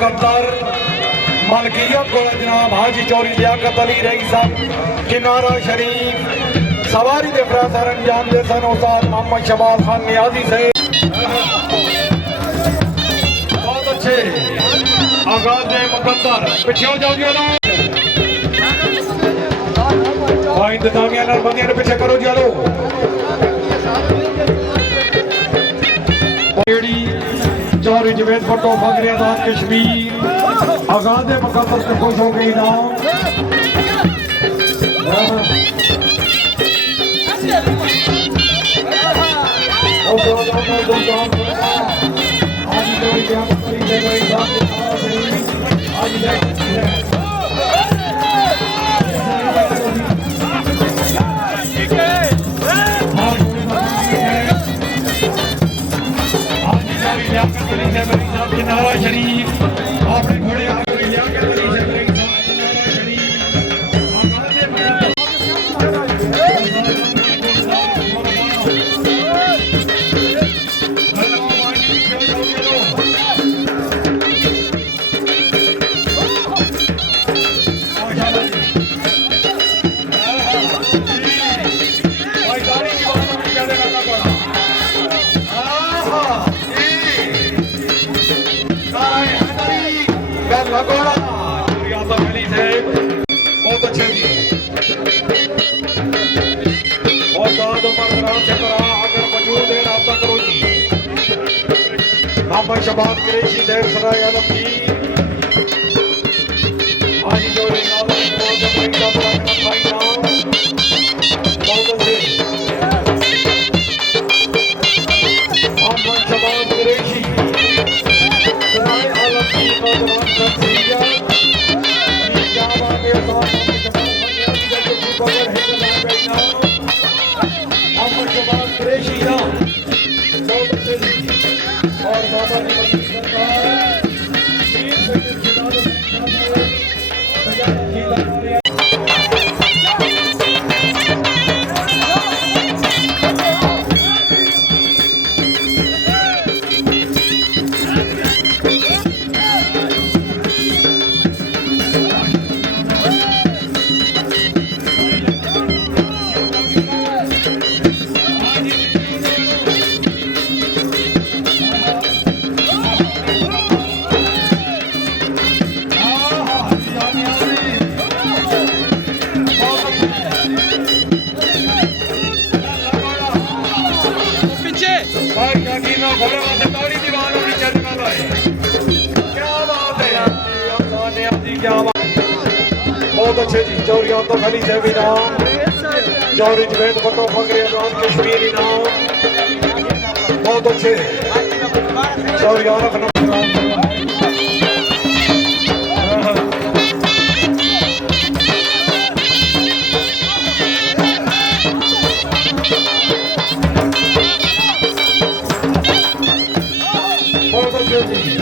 मुकद्दर मलकियत को जनाब हाजी चौरी लियाकत अली रही साहब किनारा शरीफ सवारी दे फरासर अंजाम दे सन उस्ताद मोहम्मद शबाज खान नियाजी से बहुत अच्छे आगाज मुकद्दर पिछे हो जाओ जी इंतजामिया नाल बंदियां पिछे करो जी लो चौरी जवेद भट्टो फखरे आजाद कश्मीर आगाज मुकद्दर से खुश हो गई नाम किनारा शरीफ अपने घोड़े बहुत अच्छे जी अगर मौजूद है रास्ता करो जी मोहम्मद शबाज कुरैशी जहर सराय आलमगीर आज जो मोहम्मद शबाज कुरैशी सराय आलमगीर और बाबा ने बहुत अच्छे जी चौरी तो खली से भी नाम चौरी जवेद भट्टो फखरे आजाद कश्मीर नाम बहुत अच्छे चौरी बहुत अच्छे जी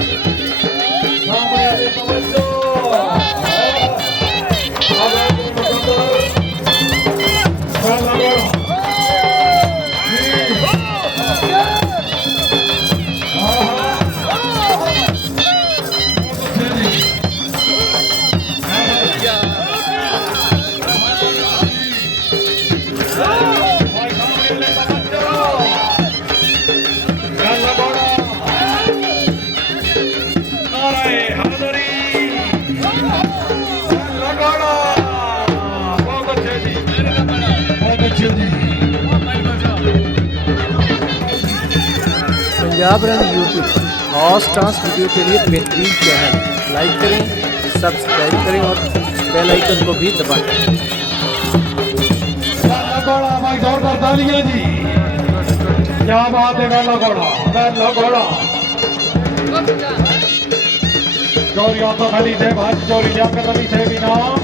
पंजाब रंग यूट्यूब खास डांस वीडियो के लिए बेहतरीन चैनल लाइक करें, सब्सक्राइब करें और बेल आइकन को भी दबाएं। जी क्या बात है चौरी तो खली से भाजी चौरी लियाकत अली से भी नाम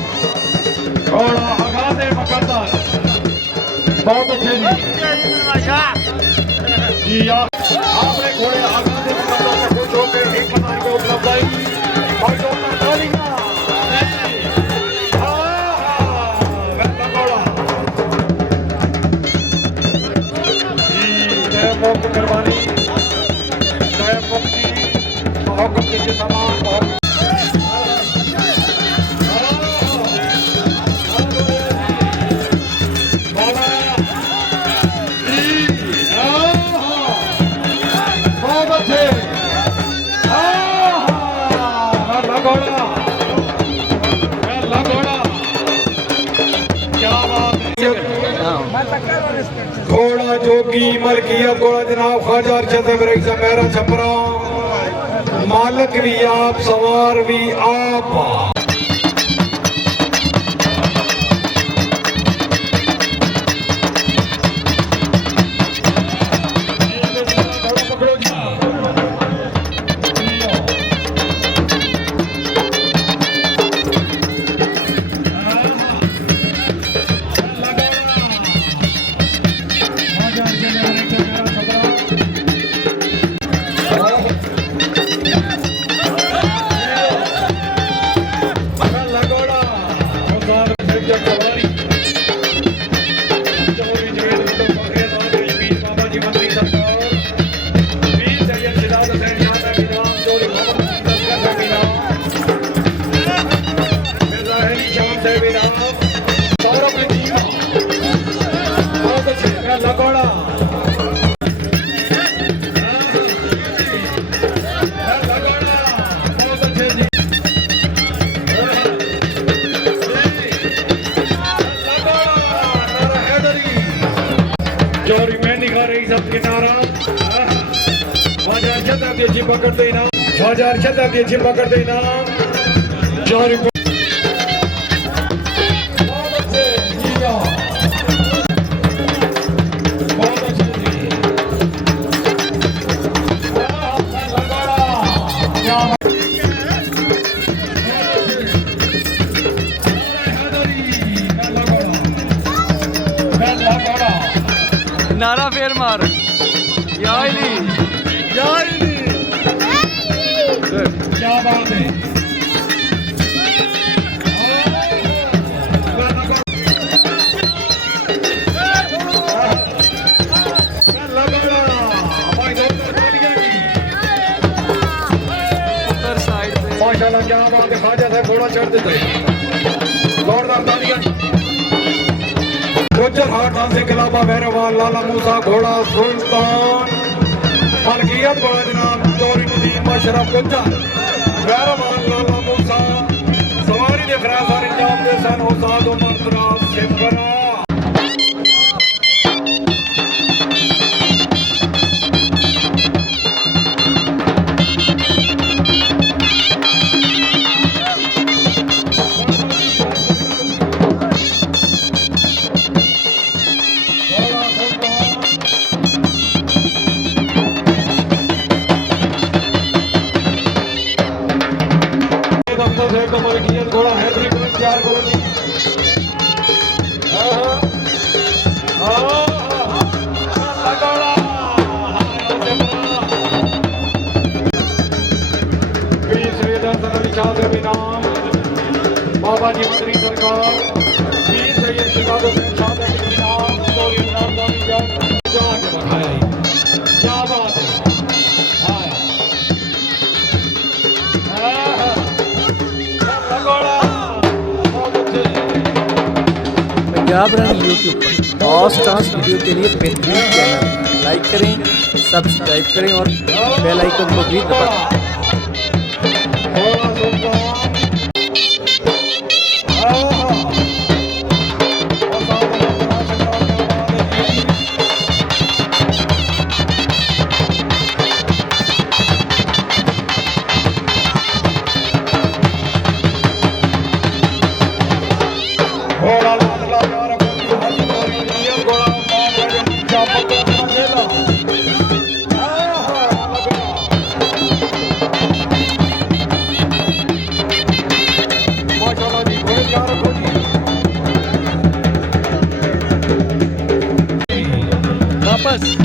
घोड़ा आगाज मुकद्दर बहुत अच्छे जी आपने घोड़े आगाज मुकद्दर से खुश होकर एक मकान को उपलब्ध आई कुर्बानी मुफ्ती तमाम जी लगोड़ा लगोड़ा क्या बात है घोड़ा जोगी मलकियत घोड़ा जनाब ख्वाजा अरशद रईस मेरा छपरा मालक भी आप सवार भी आप जोरी मैं दिखा रही सब किनारा ख्वाजा अरशद अच्छी पकड़ देना ख्वाजा अरशद अच्छी पकड़ देना जोरी नारा फेर मार याली क्या बात है माशाल्लाह क्या बात है ख्वाजा साहब घोड़ा चढ़ देते जोरदार तालियां गुज्जर हाट से खिलाफा भैरवान लाला मूसा घोड़ा सुल्तान मलकियत घोड़ा जनाब चोरी नदीम अशरफ गुज्जर भैरवान लाला मूसा सवारी दे फरासार इंजाम दे सन उस्ताद उमर दराज सिमरा मलकियत घोड़ा हैदरी पुलिस तैयार करो जी बाबा जी मंत्री सरकार वीर सैयद शिकाद हुसैन शाह नाम चोरी इमरान दानी जान जाके बखाया क्या बात है पंजाब रंग यूट्यूब पर फर्स्ट क्लास वीडियो के लिए बेहतरीन चैनल लाइक करें सब्सक्राइब करें और बेल आइकन को भी दबाएं। वापस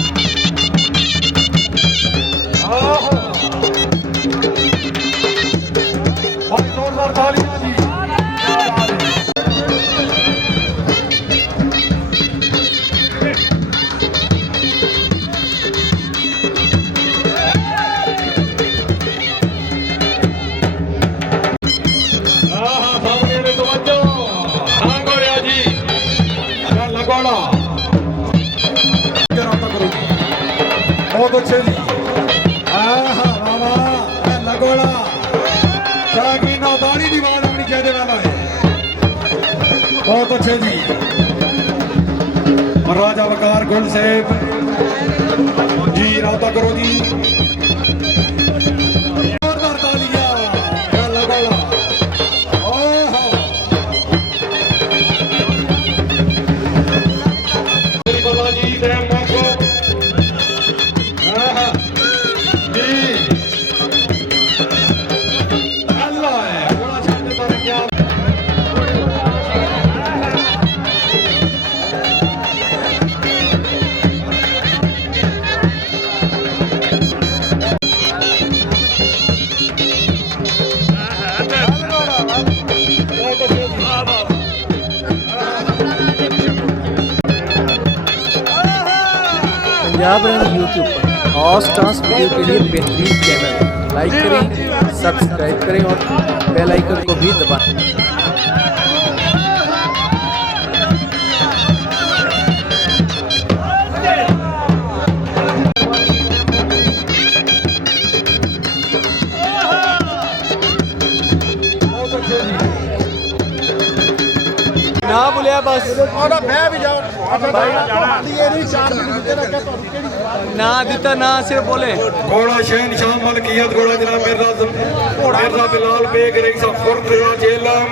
बहुत अच्छे जी राजा वकार गुल साहब जी राता करो जी जोरदार तालियां गल वाला ओहो बाबा जी टाइम मांगो जी अल्लाह है बड़ा शानदार क्या पंजाब रंग यूट्यूब पर और डांस वीडियो के लिए बेहतरीन चैनल लाइक करें, सब्सक्राइब करें और बेल आइकन को भी दबाएं। ना बोलिया बस मैं भी जाऊँ ना दिता ना सिर्फ बोले घोड़ा शहनशाह मलकियत घोड़ा जनाब मिर्जा बिलाल बेग रईसा खुर्द जेलम